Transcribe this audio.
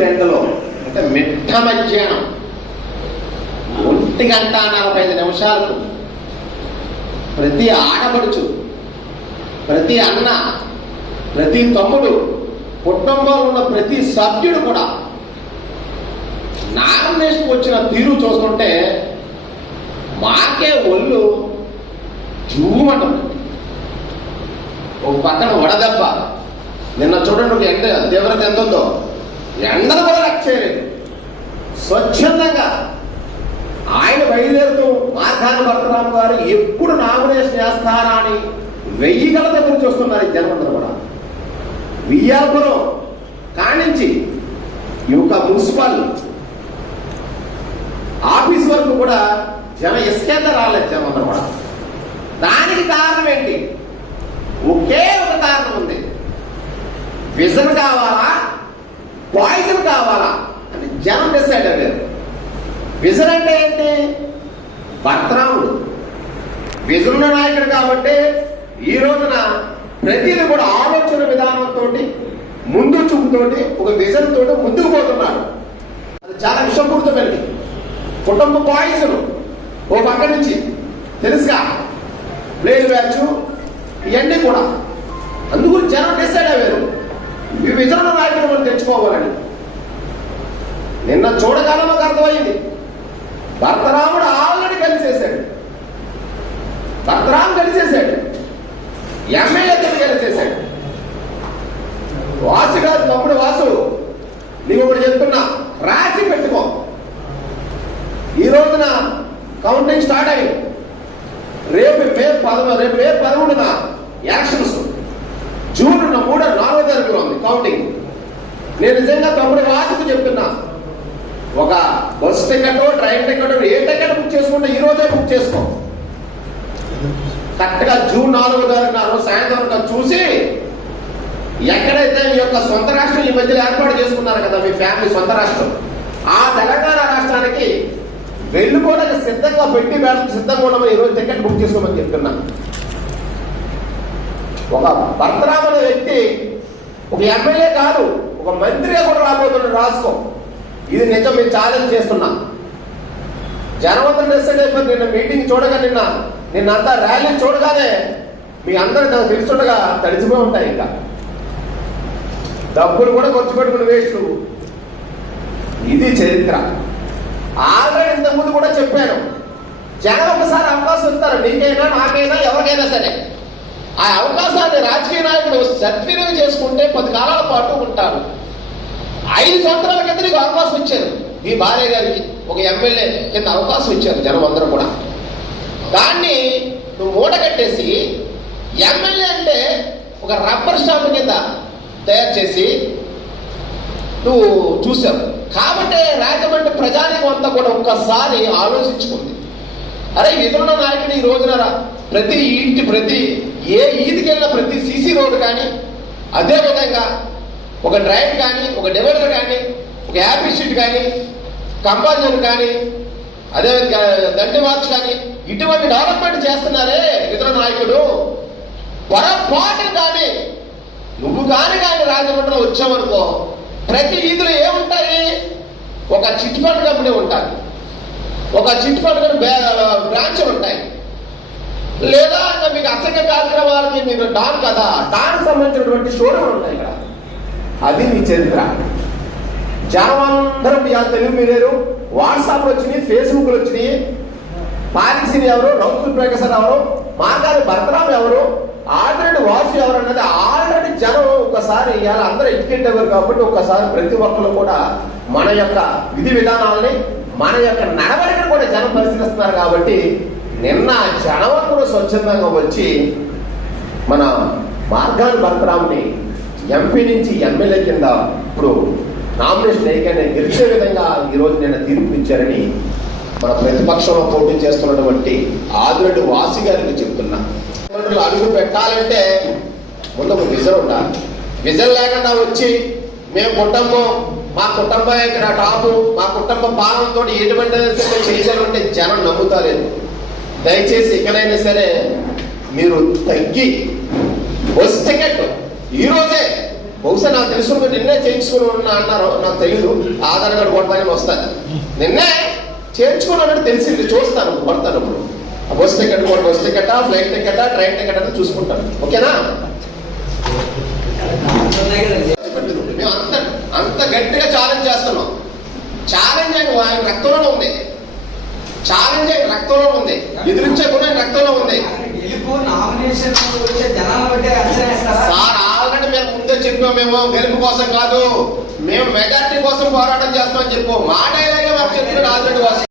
టెండలో అంటే మిట్ట మధ్యాహ్నం 1:45 ప్రతి ఆడపడుచు, ప్రతి అన్న, ప్రతి తమ్ముడు, కుటుంబంలో ఉన్న ప్రతి సభ్యుడు కూడా నామినేషన్ వచ్చిన తీరు చూస్తుంటే మాకే ఒళ్ళు జూమంటుంది. ఒక పక్కన వడదెబ్బ, నిన్న చూడండి ఒక ఎండ తీవ్రత ఎంత ఉందో, ఎండలు కూడా లెక్క చేయలేదు. స్వచ్ఛందంగా ఆయన బయలుదేరుతూ మార్గాన భరతరామ్ గారు ఎప్పుడు నామినేషన్ వేస్తారా అని 1000 గల దగ్గర చూస్తున్నారు ఈ జనమందరూ కూడా. వియ్యాపురం కానించి ఈ యొక్క మున్సిపల్ ఆఫీస్ వరకు కూడా జనం ఇసుకేత రాలేదు జనమందరూ కూడా. దానికి కారణం ఏంటి? ఒకే ఒక కారణం ఉంది. విజన్ కావాలా, పాయిజన్ కావాలా అని జనం డిసైడ్ అయ్యారు. విజన్ అంటే ఏంటి? భరతరాముడు విజన్ నాయకుడు కాబట్టి ఈ రోజున ప్రతిదీ కూడా ఆలోచన విధానంతో, ముందు చూపుతోటి, ఒక విజన్ తోటి ముందుకు పోతున్నాడు. అది చాలా విషపూరితమైనది. కుటుంబ పాయిజన్ ఓ పక్క నుంచి తెలుసుగా, ప్లేన్ బ్యాచ్ ఇవన్నీ కూడా. అందుకు జనం డిసైడ్ అయ్యారు ఈ విజన్ నాయకుడు మనం తెచ్చుకోవాలని. నిన్న చూడగానే మాకు అర్థమైంది. భరతరాముడు ఆల్రెడీ కలిసేశాడు. భరతరాము కలిసేశాడు, ఎమ్మెల్యే కలిసేశాడు. వాసు గారు, తమ్ముడు వాసు, నీకు ఒకటి చెప్తున్నా, రాసి పెట్టుకో. ఈ రోజున కౌంటింగ్ స్టార్ట్ అయ్యింది. రేపు మే 11న ఎలక్షన్స్. జూన్ 3, 4 తారీఖులో ఉంది కౌంటింగ్. నేను నిజంగా తమ్ముడు వాసుకు చెప్తున్నా, ఒక బస్ టికెట్, ట్రైన్ టికెట్, ఏ టికెట్ బుక్ చేసుకుంటే ఈ రోజే బుక్ చేసుకో. కరెక్ట్ గా జూన్ 4 తారీఖున సాయంత్రం చూసి, ఎక్కడైతే ఈ యొక్క సొంత రాష్ట్రం ఈ మధ్యలో ఏర్పాటు చేసుకున్నారు కదా మీ ఫ్యామిలీ సొంత రాష్ట్రం, ఆ తెలంగాణ రాష్ట్రానికి వెళ్ళిపోవడానికి సిద్ధంగా పెట్టి సిద్ధంగా ఉండమని ఈరోజు టికెట్ బుక్ చేసుకోమని చెప్తున్నా. ఒక భరతరామ్ అనే వ్యక్తి ఒక ఎమ్మెల్యే కాదు, ఒక మంత్రిగా కూడా రాబోతున్నాడు. రాసుకో, ఇది నిజం. మేము ఛాలెంజ్ చేస్తున్నా. జనవంతం డిసైడ్ అయిపోయి నిన్న మీటింగ్ చూడగా, నిన్నంతా ర్యాలీ చూడగానే మీ అందరూ నాకు తెలుసుండగా తడిసిపోయి ఉంటాయి. ఇంకా డబ్బులు కూడా ఖర్చు పెట్టుకుని వేస్ట్. ఇది చరిత్ర. ఆల్రెడీ ఇంతకుముందు కూడా చెప్పాను, జనం ఒకసారి అవకాశం ఇస్తారు, నీకైనా నాకైనా ఎవరికైనా సరే. ఆ అవకాశాన్ని రాజకీయ నాయకుడు సద్వినియోగం చేసుకుంటే 10 కాలాల పాటు ఉంటారు. 5 సంవత్సరాల కింద నీకు అవకాశం ఇచ్చారు. మీ భార్య గారికి ఒక ఎమ్మెల్యే కింద అవకాశం ఇచ్చారు జనం అందరూ కూడా. దాన్ని నువ్వు మూట కట్టేసి ఎమ్మెల్యే అంటే ఒక రబ్బర్ స్టాంప్ కింద తయారు చేసి నువ్వు చూసావు. కాబట్టి రాజమండ్రి ప్రజానికం అంతా కూడా ఒక్కసారి ఆలోచించుకుంది, అరే విధున్న నాయకుడు ఈ రోజున ప్రతి ఇంటి, ప్రతి ఏ ఈదికి వెళ్ళినా ప్రతి సీసీ రోడ్డు కానీ, అదేవిధంగా ఒక డ్రైవ్ కానీ, ఒక డివైడర్ కానీ, ఒక యాపీ షీట్ కానీ, కంపార్ట్మెంట్ కానీ, అదే దండి మార్చ్ కానీ, ఇటువంటి డెవలప్మెంట్ చేస్తున్నారే ఇతర నాయకుడు. పొరపాటు కానీ నువ్వు కానీ రాజమండ్రిలో వచ్చావనుకో, ప్రతి వీధిలో ఏముంటాయి? ఒక చిట్ ఫండ్ కంపెనీ ఉంటాయి, ఒక చిట్ ఫండ్ బ్రాంచ్లు ఉంటాయి, లేదా మీకు అసంఖ్య కార్యక్రమాలకి మీకు డాన్ కదా, డాన్ సంబంధించినటువంటి షోరూమ్లు ఉంటాయి ఇక్కడ. అది నీ చరిత్ర. జనం అందరం తెలుగు మీరేరు. వాట్సాప్లు వచ్చినాయి, ఫేస్బుక్లు వచ్చినాయి. పాలిసీని ఎవరు, రౌతుల్ ప్రకాశ్ ఎవరు, మార్గాని భరతరామ్ ఎవరు, ఆల్రెడీ వాసు ఎవరు అన్నది ఆల్రెడీ జనం ఒకసారి ఇవాళ అందరూ ఎడ్యుకేట్ అయ్యారు. కాబట్టి ఒకసారి ప్రతి ఒక్కరు కూడా మన యొక్క విధి విధానాలని, మన యొక్క నడవడికను కూడా జనం పరిశీలిస్తున్నారు. కాబట్టి నిన్న జనం కూడా స్వచ్ఛందంగా వచ్చి మన మార్గాని భరతరామ్ని ఎంపీ నుంచి ఎమ్మెల్యే కింద ఇప్పుడు నామినేషన్ వేయగానే గెలిచే విధంగా ఈరోజు నిన్న తీర్పు ఇచ్చారని మన ప్రతిపక్షంలో పోటీ చేస్తున్నటువంటి ఆదిరెడ్డి వాసి గారికి చెప్తున్నా. అడుగు పెట్టాలంటే ముందు ఒక విజన్ ఉండాలి. విజన్ లేకుండా వచ్చి మేము కుటుంబం, మా కుటుంబం ఇక్కడ టాపు, మా కుటుంబ పాలనతో ఎటువంటి చేయాలంటే జనం నమ్ముతాలేదు. దయచేసి ఎక్కడైనా సరే మీరు తగ్గి బస్ టికెట్ ఈరోజే బహుశా నాకు తెలుసు మీరు నిన్నే చేయించుకుని ఉన్నా అన్నారు, నాకు తెలీదు. ఆధార్ కార్డు కొడతానని వస్తుంది. నిన్నే చేయించుకున్నానని తెలిసింది, చూస్తాను కొడతాను. ఇప్పుడు బస్ టికెట్ కూడా, బస్ టికెటా, ఫ్లైట్ టికెటా, ట్రైన్ టికెట్ అని చూసుకుంటాను. ఓకేనా? మేము అంత గట్టిగా ఛాలెంజ్ చేస్తున్నాం. ఛాలెంజ్ ఆయన రక్తంలో ఉంది. ఛాలెంజ్ ఆయన రక్తంలో ఉంది. ఎదిరించే కూడా ఆయన రక్తంలో ఉంది. సార్ ఆల్రెడీ మేము ముందే చెప్పాం, మేము గెలుపు కోసం కాదు, మేము మెజార్టీ కోసం పోరాటం చేస్తామని చెప్పు. మాట ఇలాగే మాకు చెప్పినాడు ఆల్రెడీ.